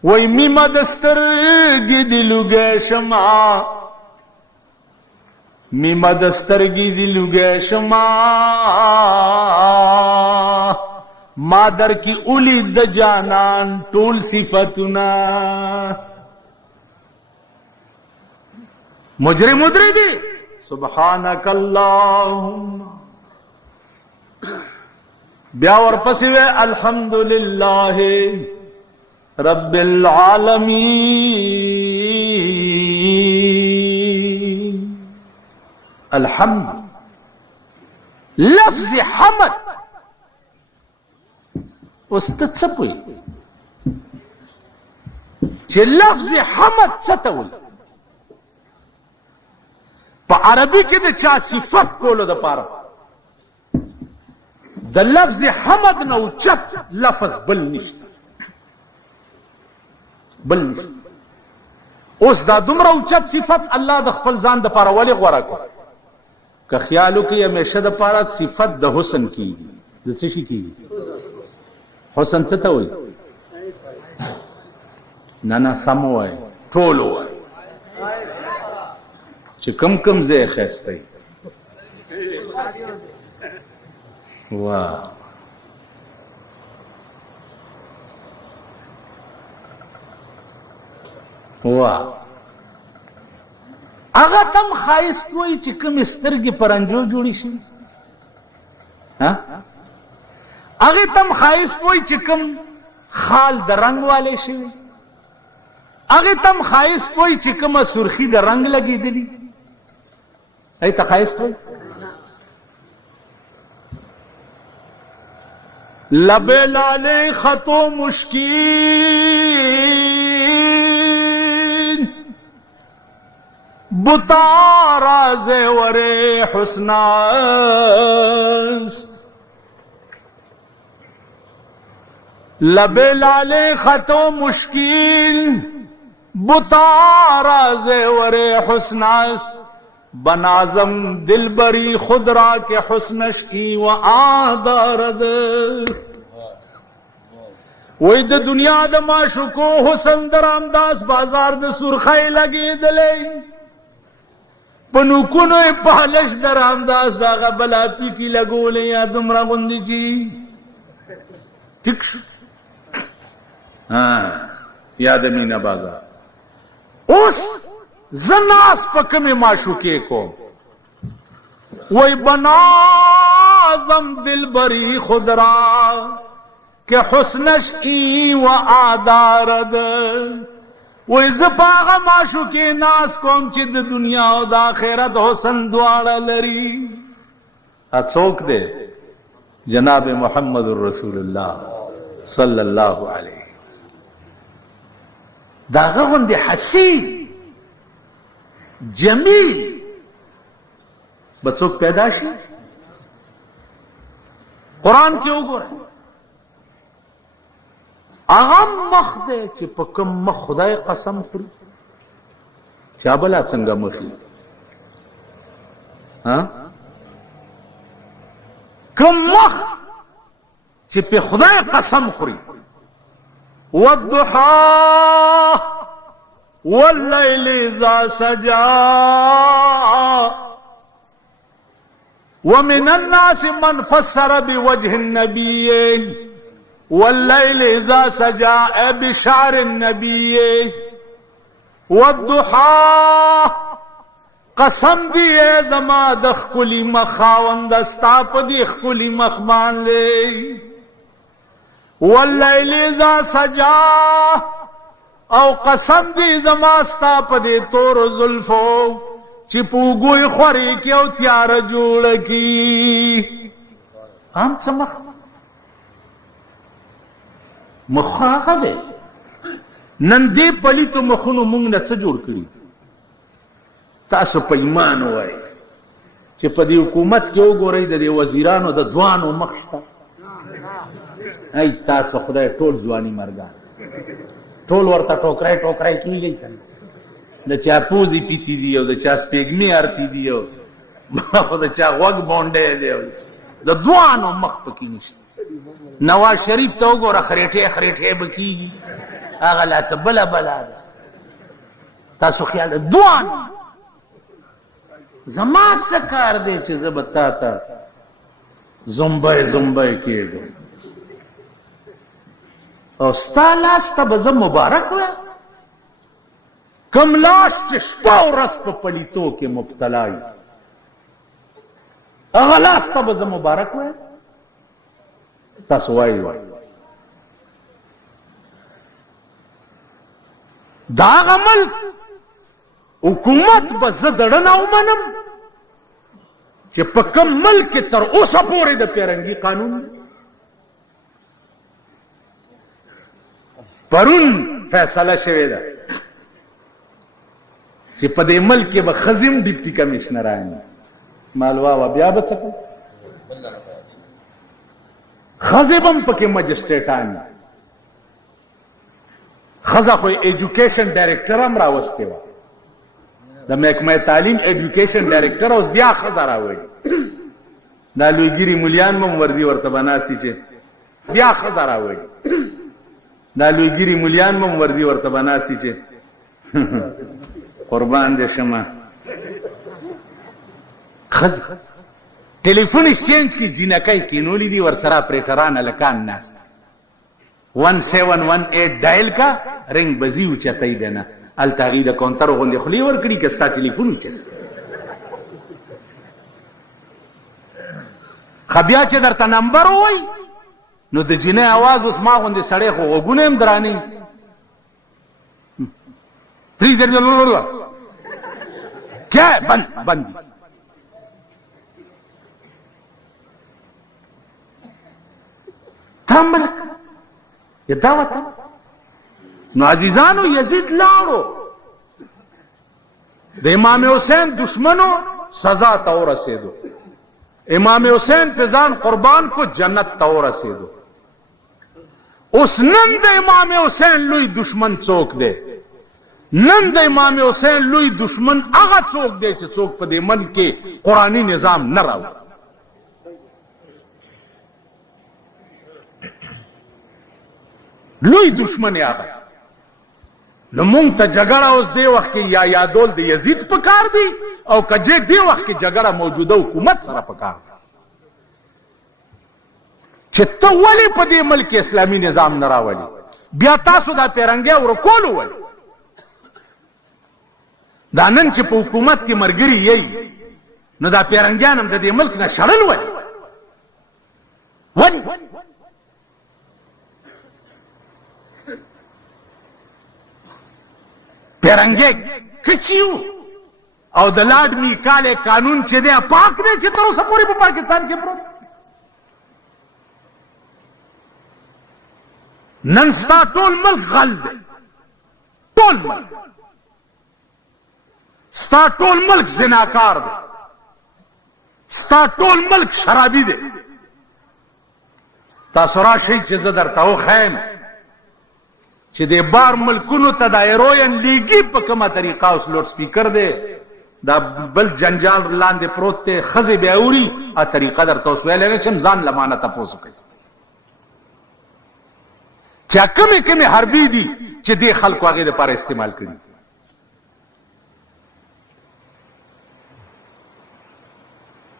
وای میم د سترګې د لوګې شمع میم د سترګې د لوګې شمع ما در کی اولی د جانان ټول صفاتنا مجرم مدردی سبحانك اللهم بیا ورپسې الحمدلله رب العالمین الحمد لفظ حمد اوس ته څه پوي چې لفظ حمد څه ته وایي. په عربي کې د چا صفت کولو دپاره د لفظ حمد نه اوچت لفظ بل نشته، بل نشته. اوس دا دومره اوچت صفت الله د خپل ځان دپاره ولې غوره کړ؟ که خیال وکړي همیشه دپاره صفت د حسن کېږي. د څه شي کېږي؟ حسن څه ته وایي؟ نه سم وایي، ټول وایي چې کم کم ځای ښایسته وي. واه واه هغه تم ښایست وایي چې کومې سترګې په رنجو جوړې شي. هغې تم ښایست وایي چې کوم خال د رنګ والی شوي. هغې تم ښایست وایي چې کومه سرخي د رنګ لګېدلي. هغې ته ښایست وایي. لب لالے خطو مشکین بتا راز ور حسن است. لب لالے خطو مشکین بتا راز ور حسن است. بنازم دلبری خود را کے حسنش ای و آدارد. وی د دنیا د معشوقو حسن در امداس بازار د سرخی لگی دلی پنوکونو پالش در امداس داغا بلا پیٹی لگولی یا دمرا غندی چی ٹک شو. یاد مینا بازار اس زناس پا کمی معشوقے کو وی بنازم دل بری خود را کہ حسنش ای و آدارد. وی زپاغا معشوقے ناس کوم چی د دنیا و دا آخرت حسن دوارا لری. اڅوک دے جناب محمد رسول اللہ صلی اللہ علیہ وسلم. دا غوندی حسین جمیل بڅوک پیدا شي. قرآن کې وګوره هغه مخ دی چې په کوم مخ خدای قسم خوري چا بلا څنګه مخ کوم مخ چې په خدای قسم خوري. والضحى والليل إذا سجى ومن الناس من فسر بوجه النبي والليل إذا سجى بشعر النبي. والضحى قسم دی زما د خپلی مخاوند ستا په دی خپلی مخ باندې. والليل إذا سجى او قسم دی زما ستا په دی تور زلفو چې پوګوي خوري کې او تیار جوړ کی. هم څه مخ هغه دی. نن دې پلیتو مخونو مونږ نه څه جوړ کړي. تاسو په ایمان وای چې په دې حکومت کې وګورئ د دې وزیرانو د دوانو مخ شته. ای تاسو خدای ټول ځواني مرګان ټول ورته ټوکرای ټوکرای کیږي کنه. د چا پوزي پیتی دی او د چا سپېګمې ارتی دی او خو د چا غوږ بونډې دی. د دوانو مخ پکې نشته. نواز شریف ته وګوره خریټې خریټې بکیږي هغه لا څه بله بلا ده. تاسو خیال دوانو زما څه کار دی چې زه به تا ته زمبی زمبی کېږم او ستا لاس ته به زه مبارک وایم. کوم لاس چې شپه ورځ په پلیتو کې مبتلا وي هغه لاس ته به زه مبارک وایم. تاسو وایي دا هغه ملک حکومت به زه دړنه ومنم چې په کوم ملک کې تر اوسه پورې د پیرنګي قانون. پرون فیصله شوې ده چې په دې ملک کې به ښځې ډیپټي کمیشنران مالوا و بیا به څه کوو ښځې به هم پکې مجسټریټان ښځه خو ایجوکیشن ډایرکټر هم راوستې وه د محکمه تعلیم ایجوکیشن ډایرکټر اوس بیا ښځه راوړي دا لویګیري ملیان هم ورځي ورته به ناستي چې بیا ښځه راوړي دا لویګیري ملیان هم ورځي ورته به ناستي چې قربان دې شمه ښځې ټلیفون ایکسچینج کې جینکۍ کینولي دي ورسره اپریټران هلکان ناست 1718 ډایل کا رنګ بزي اوچتای دی نه هلته هغې د کونتر غوندې خولې ورکړي که ستا ټلیفون اوچت ښه بیا چې درته نمبر ووایي نو د جینۍ اواز اوس ما غوندې سړی خو غوږونه هم درانه کیا بند بند دا ملک دا وطن نو عزیزانو یزید لاړو د امام حسین دشمنو سزا ته ورسېدو امام حسین په ځان قربان کو جنت ته ورسېدو اوس نن د امام حسین لوی دشمن څوک دی نن د امام حسین لوی دشمن هغه څوک دی چې څوک په دې من کې قرآني نظام نه راوړي لوی دشمن یې هغه نو مونږ ته جګړه اوس دې وخت کې یا یادول د یزید په کار دی او که دې وخت کې جګړه موجوده حکومت سره په کار دی چې ته ولې په دې ملک اسلامي نظام نه راولي بیا تاسو دا پیرنګي ورکول ولې دا نن چې په حکومت کې مرګري یې نو دا پیرنګیان هم د دې ملک نه شړل ولې پیرنګي کچیو او د لاډ میکاله قانون چې دی پاک دی چې تر اوسه پورې په پاکستان کې پروت نن ستا ټول ملک غل دی ټول ملک ستا ټول ملک زناکار دی ستا ټول ملک شرابي دی تاسو راشئ چې زه درته وښیم چې د بار ملکونو ته د ایروین لیګي په کومه طریقه اوس لوډ سپیکر دی دا بل جنجال لاندې پروت دی ښځې بیا اوري طریقه درته اوس ویلی نه شم ځان له مانه تپوس وکړئ چې کومې کومې حربي دي چې دې خلکو هغې دپاره استعمال کړي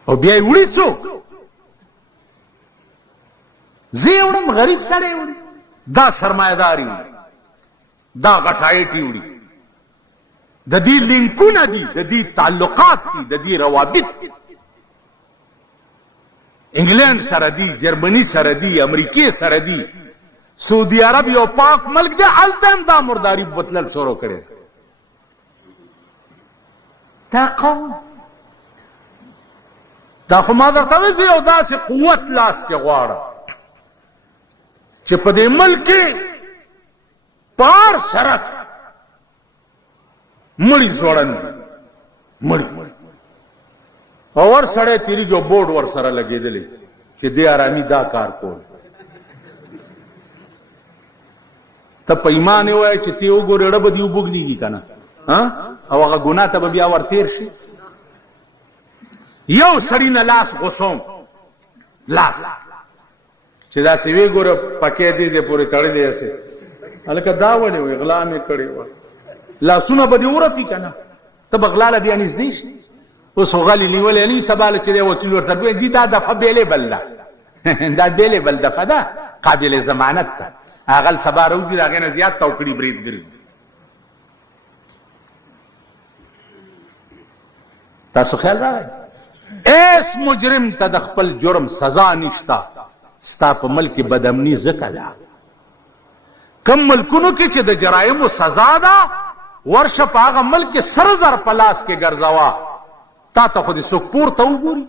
او بیا یې وړي څوک زه یې وړم غریب سړی یې وړي دا سرمایهدار یې وړي دا غټایټ یې وړي د دې لینکونه دي د دې تعلقات دي د دې روابط دي انګلند سره دي جرمني سره دي امریکې سره دي سعودي عرب یو پاک ملک دی هلته هم دا مرداري بوتلل شروع کړی دا قوم دا خو ما درته وایي زه یو داسې قوت لاس کې غواړم چې په دې ملک کې په هر شرط مړي ځوړند مړي او ور سړی تېرېږي او بورډ ور سره لګېدلی چې دې ارامي دا کار کول ته په ایمان یې ووایه چې ته یې وګورې ړه به دې وبوږدېږي که نه او هغه ګناه ته به بیا ور تېر شي یو سړي نه لاس غوڅوم لاس چې داسې ویې ګوره پکې دې ځای پورې تړلی هسې هلکه دا ولې وې غلا مې کړې وه لاسونه به دې ورپي که نه ته به غلا له بیا نږدې شي اوس خو غلي نیولی نه وي سبا له چې دی وکیل ورته وایي جي دا دفعه بیلیبل ده دا بیلیبل دفعه ده قابل ضمانت ده هغه سبا راوځي د هغې نه زیات توکړي برید ګرځي تاسو خیال راغی ایس مجرم ته د خپل جرم سزا نشته ستا په ملک بدامني ځکه ده کم ملکونو کې چې د جرایمو سزا ده ورشه په هغه ملک کې سر زر په لاس کې ګرځوه تا ته خو دې څوک پورته وګوري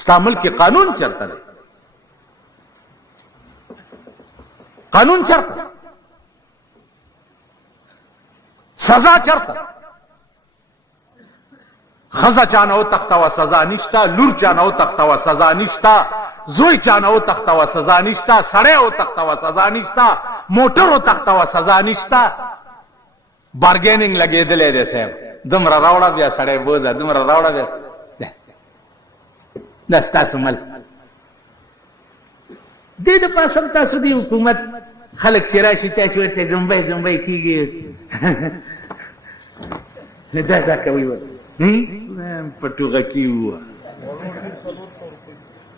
ستا ملک کې قانون چېرته دی قانون چېرته سزا چرته خزا چانه او تختوا سزا نشتا، لور چانه او تختوا سزا نشتا، زوی چانه او تختوا سزا نشتا، سړی او تختوا سزا نشتا، موټر او تختوا سزا نشتا. بارګیننګ لګېدلې دی صاحب، دومره راوړه بیا سړی بوزه، دومره راوړه بیا دا ستاسو مل. دې د پاسه تاسو دی حکومت خلک چې راشي تاسو ورته زمبۍ زمبۍ کېږي دا کوي په ټوغه کې ووه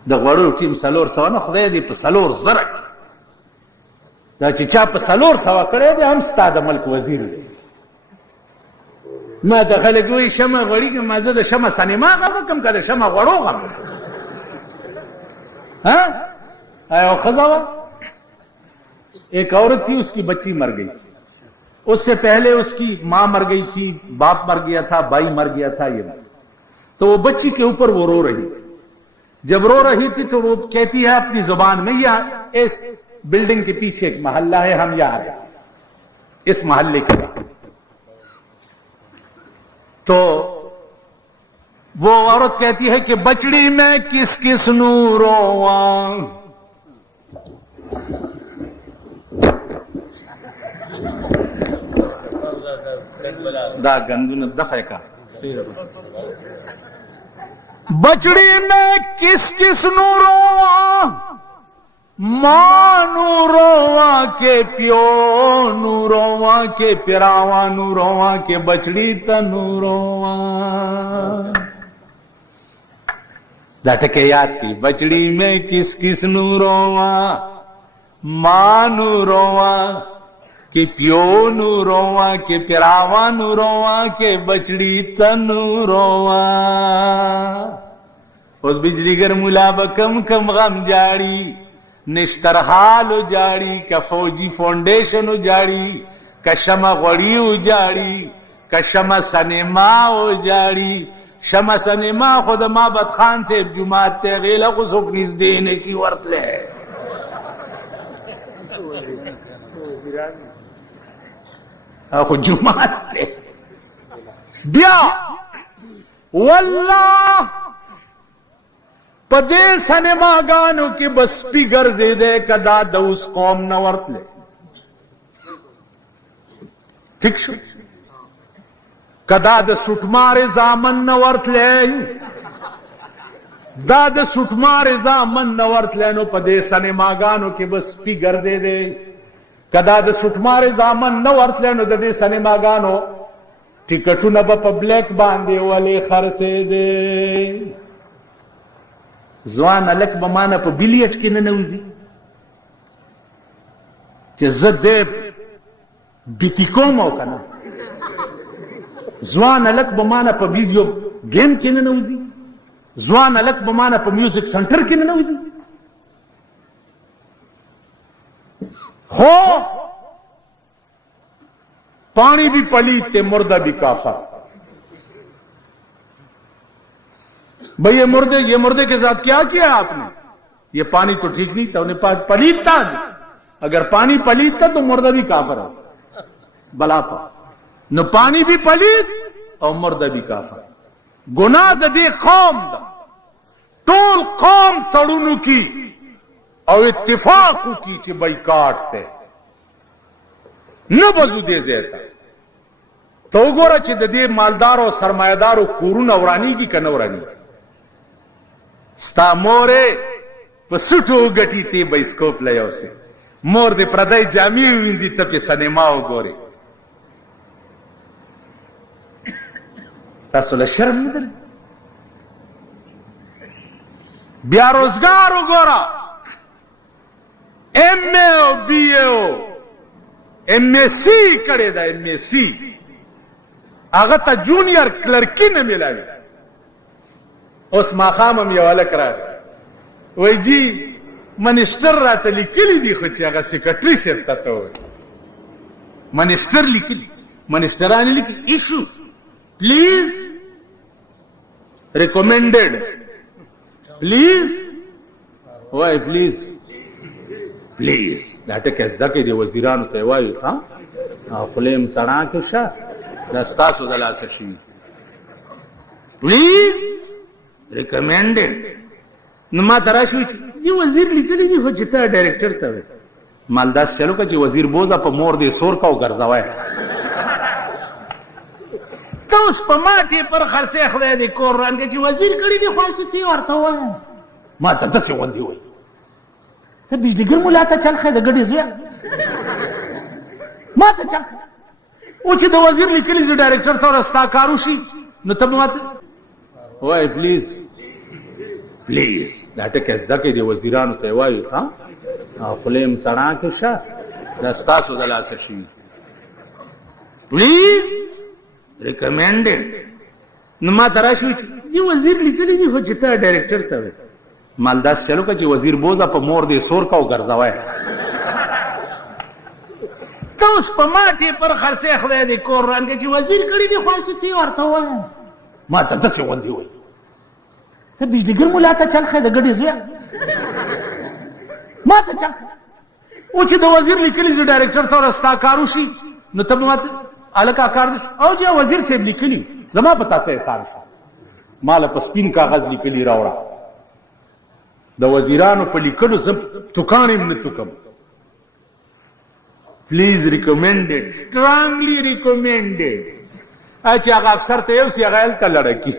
د غوړو ټیم 400 نه خدای دې په 400 دا چې چا په 400 کړی دی هم ستا د ملک وزیر دی. ما ته خلک وایي شمع غوړي که ما زه د شمع سینما غم وکړم که د شمع غوړو غم हाँ खजावा एक औरत थी, उसकी बच्ची मर गई थी. उससे पहले उसकी मां मर गई थी, बाप मर गया था, भाई मर गया था. ये तो वो बच्ची के ऊपर वो रो रही थी. जब रो रही थी तो वो कहती है अपनी जुबान में, या इस बिल्डिंग के पीछे एक मोहल्ला है, हम यहां रहे, इस मोहल्ले के बाद. तो वो औरत कहती है कि बचड़ी में किस किस नू रोवा, दा गंदू दफे का, बचड़ी में किस किस नू रोवा, मां नू रोवा के प्यो नू रोवा के पिरावा नू रोवा के बचड़ी तनू रोवा. टके याद की, बचड़ी में किस किस नू रोवा, मां नू रोवा के प्यो नू रोवा के पिरावा नू रोवा के बचड़ी तनू रोवा. उस बिजलीगर मुला बकम कम गम जाड़ी, निश्तर हाल उजाड़ी, का फौजी फाउंडेशन उजाड़ी, का शमा गड़ी उजाड़ी, का शमा सनेमा उजाड़ी. शमा सनेमा खुद माबद खान से जुमात ते गेला को सुख निज देने की वर्त ले. आखो जुमात ते बिया वल्लाह पदे सनेमा गानो के बस पी गर्जे दे कदा दउस कौम न वर्त ले. ठीक शो कदा द सुटमारे जामन न वर्त ले, दाद सुटमारे जामन न वर्त लेनो पदे सने मागानो के बस पी गर्दे दे. कदा द सुटमारे जामन न वर्त लेनो दे सने मागानो टिकटू न ब ब्लैक बांधे वाले खरसे दे. जवान अलक बमाना प बिलियट के न नौजी चे जदे बितिको मौका ना. ځوان الک بمانه په ویډیو گیم کې نه نوځي، ځوان الک بمانه په میوزک سنټر کې نه نوځي. خو पानी भी पलीत थे, मुर्दा भी काफर. भाई ये मुर्दे के साथ क्या किया आपने? ये पानी तो ठीक नहीं था, उन्हें पलीत था. अगर पानी पलीत था तो मुर्दा भी काफर है. बला पा न पानी भी पलीत और मुर्दा भी काफर. गुनाह दे कौम दा टोल कौम तड़ुनु की और इत्तिफाक की चे बाइकाट थे न बजू दे जेता. तो गोरा चे दे मालदारों सरमायादारों कूरू नवरानी की कनवरानी स्ता मोरे पसुटो गटी ते बाइस्कोप लयो से मोर दे प्रदय जामी विंदी तपे सनेमाओ गोरे. तासोला शर्म न दर्दी. बिया रोजगार गोरा एमए ओ बीए एमएससी करे दा एमएससी आगता जूनियर क्लर्की न मिलावी. उस माखाम हम ये वाला करा वही जी मिनिस्टर रात लिखली दी खुच आगा सेक्रेटरी से तो मिनिस्टर लिखली मिनिस्टर आने लिखी इशू प्लीज रिकमेंडेड प्लीज वाई प्लीज प्लीज दाटे कैसदा के जो वजीरान तयवाई था खुलेम तड़ा के शाह دا ستاسو د لاسه شي پلیز ریکمینډډ. نو ما ته راشي چې دی وزیر لیکلی دی خو چې ته ډایرکټر ته وې مالداس چلو که چې وزیر بوزه په مور دې سور کا او ګرځوی ته اوس په ما ټیپر خرڅې خدای دې کور رانکړې چې وزیر کړي دي خو ته ورته وایه ما ته داسې غوندې وایي ته بجلیګر ملا ته چل خی د ګډې زویه ما ته چل خی او چې د وزیر لیکلي زه ډایرکټر ته ستا کار وشي نو ته به ما ته وایي پلیز پلیز دا ټکی زده کړئ د وزیرانو ته یې وایي ښه او خولې م تڼا کې شه دا ستاسو د لاسه شي پلیز ریکمینډډ. نو ما ته راشي چې دی وزیر لیکلی دی خو چې ته ډایرکټر ته وې مالداس چلو که چې وزیر بوزه په مور دې سور کا او ګرځوی ته اوس په ما ټیپر خرڅې خدای دې کور رانکړې چې وزیر کړي دي خو ته ورته وایه ما ته داسې غوندې وایي ته بجلیګر ملا ته چل خی د ګډې زویه ما ته چل خی او چې د وزیر لیکلي زه ډایرکټر ته ستا کار وشي نو ته به ما ته هلکه کار دې او چې وزیر صاحب لیکلي زما په تاسې احسان شه ماله په سپین کاغذ لیکلي راوړه د وزیرانو په لیکلو زه توکان هم نه توکم پلیز ریکمینډډ سټرانګلی ریکمینډډ چې هغه افسر ته یو سي هغه هلته لړکي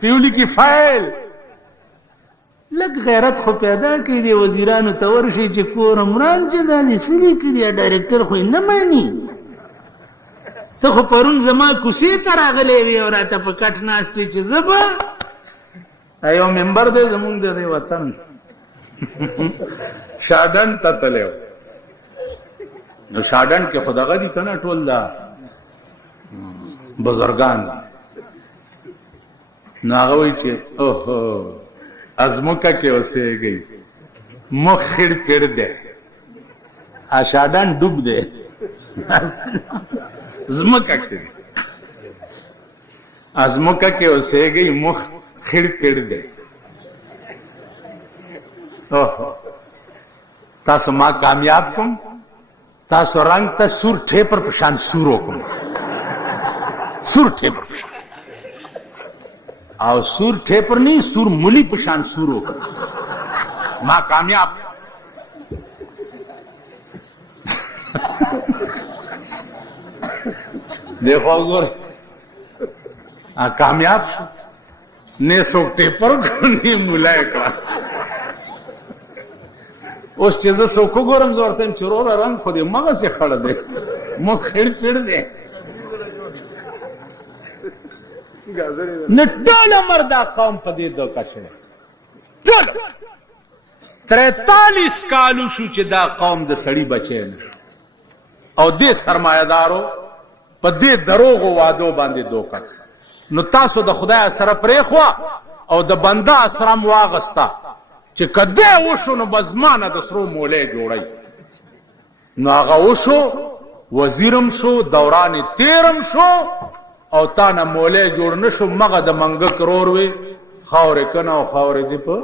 پیو لیکي فایل لږ غیرت خو پیدا کړي دې وزیرانو ته ورشي چې کور عمران چې دا دې څه لیکلي ډایرکټر خو یې نه ماني ته خو پرون زما کوڅې ته راغلی وې او راته په کټ ناست وې چې زه به یو ممبر دی زمونږ د دې وطن شاډن ته تللی و نو شاډن کې خو دغه دي که نه ټول دا بزرګان دي نو هغه وایي چې اوهو ازمکه کې اوسېږئ مخ خړ پړ دی شاډن ډوب دی زمکه کې ازمکه کې اوسېږئ مخ خړ پړ دی اوهو تاسو ما کامیاب کوم تاسو رنگ ته سور ټیپر په شان سور وکړم سور ټیپر په شان او سور ټیپر نه سور ملی په شان سور وکړم ما کامیاب دیکھو ګور کامیاب شو نه څوک ټیپر کو نه مولا کړه اوس چې زه څوک وګورم زه ورته یم چې وروره رنګ خو دې مغزې خړ دی مخ خړ پړ دی نه ټول عمر دا قوم په دې دوکه شوی ټول 43 کالو شو چې دا قوم د سړي بچی نه شو او دې سرمایهدارو په دې دروغو وعدو باندې دوکه نو تاسو د خدای سره پرېښوه او د بنده سره م واغسته چې که دی وشو نو به زمانه د سرو مولی جوړی نو هغه وشو وزیرم شو دوران تیرم شو او تا نه مولی جوړ نه شو مغه د منګک رور وې خاورې کنه او خاورې دې په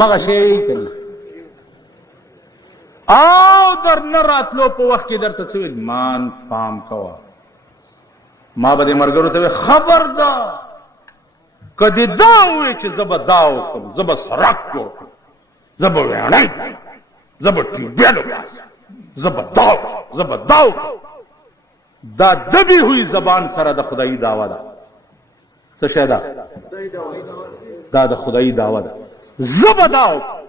مغه شی کوي او در نه راتلو په وخت کې درته څه ویل مان پام کوه ما به دې ملګرو ته خبردار که دې دا ووایې چې زه به دا وکړم زه به سړک جوړ کړم زه به ویاړی کړم زه به ټیوبیل وباسم زه به دا وکړم زه به دا وکړم دا دبی ہوئی زبان سره د خدایي دعوه ده څه شی ده دا د خدایي دعوه ده زه به دا وکړم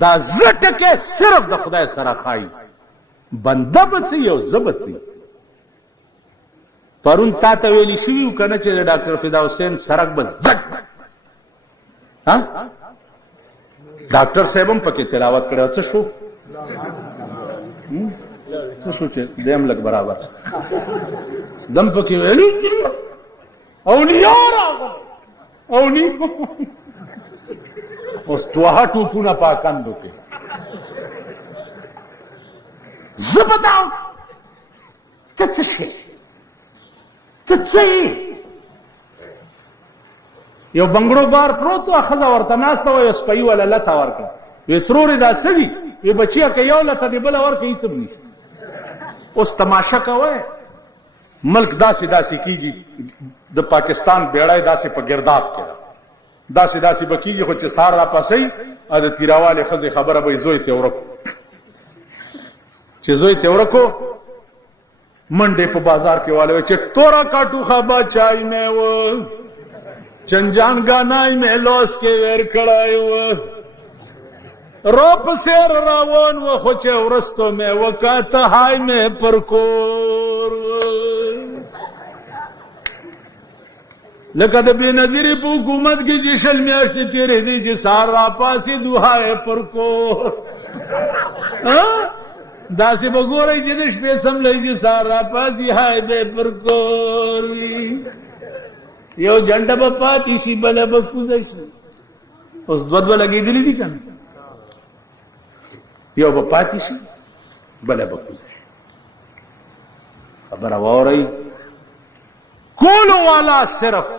دا زه ټکی صرف د خدای سره ښایي بنده به څه یو زه به څه پرون تا ته ویلی شوي و که نه چې د ډاکټر فدا حسین سرک به زټ ډاکټر صاحب هم پکې تلاوت کړی څه شو څه شو چې دیم لږ برابر دم پکې ویلي اولیا راغله اولیا اوس دوه ټوپونه پاکندو کې زه به دا ته څه شی ته څه یې یو بنګړو بار پروت وه ښځه ورته ناسته وه یو سپۍ والا لته ورکړه وی ترورې دا څه دي وی بچیه که یو لته دې بله ورکړه هېڅ هم نشته उस तमाशा का हुआ है मुल्क दासी दासी कीगी द पाकिस्तान बेड़ा दासी पर गिरदाब के दासी दासी बकीगी खुद सार रापा सही अद तीरावाले खजे खबर अब जोई तेवरको जोई तेवरको मंडे पे बाजार के वाले चे तोरा काटू खाबा चाय में वो चंजान गानाई में लॉस के वेर कड़ाए वो रोप सेर रावण व खोचे उरस्तो में वो कहता हाय में परकोर लकद बेनजीरी हुकूमत की जिशल में अश्त तेरे दी जिसार रापासी दुहाए परकोर दासी बगोरे जिदिश पे समले जिसार रापासी हाय बे परकोर यो झंडा बपा तीसी बले बकुजशी उस द्वद्व लगी दिली दी कन यो बपा तीसी बले बकुजशी खबर अब हो रही कूल वाला सिर्फ